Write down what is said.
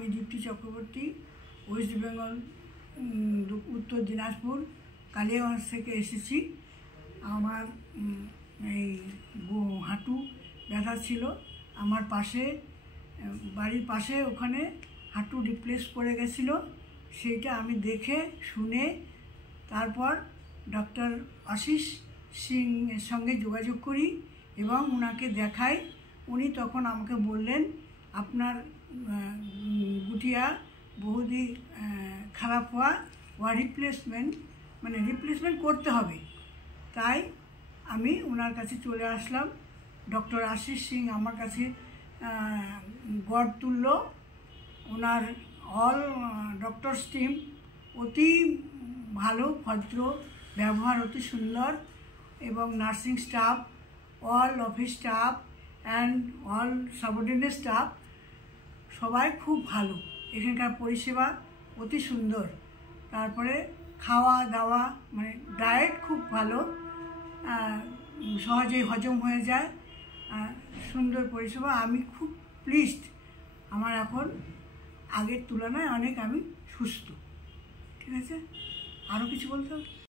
আমি দীপ্তি চক্রবর্তী, ওয়েস্ট বেঙ্গল, উত্তর দিনাজপুর কালিয়াগঞ্জ থেকে এসেছি। আমার এই হাঁটু ব্যথা ছিল। আমার পাশে, বাড়ির পাশে ওখানে হাঁটু রিপ্লেস করে গেছিলো। সেইটা আমি দেখে শুনে তারপর ডক্টর আশিস সিং এর সঙ্গে যোগাযোগ করি এবং ওনাকে দেখাই। উনি তখন আমাকে বললেন, আপনার গুটিয়া বহুদিন খারাপ হওয়া রিপ্লেসমেন্ট করতে হবে। তাই আমি ওনার কাছে চলে আসলাম। ডক্টর আশিস সিং আমার কাছে গড় তুলল। ওনার ডক্টরস টিম অতি ভালো, ভদ্র, ব্যবহার অতি সুন্দর, এবং nursing staff, all office staff and all subordinate staff সবাই খুব ভালো। এখানকার পরিষেবা অতি সুন্দর। তারপরে খাওয়া দাওয়া ডায়েট খুব ভালো, সহজেই হজম হয়ে যায়, সুন্দর পরিষেবা। আমি খুব প্লিজড। আমার এখন আগের তুলনায় অনেক আমি সুস্থ। ঠিক আছে, আরও কিছু বলতে হবে?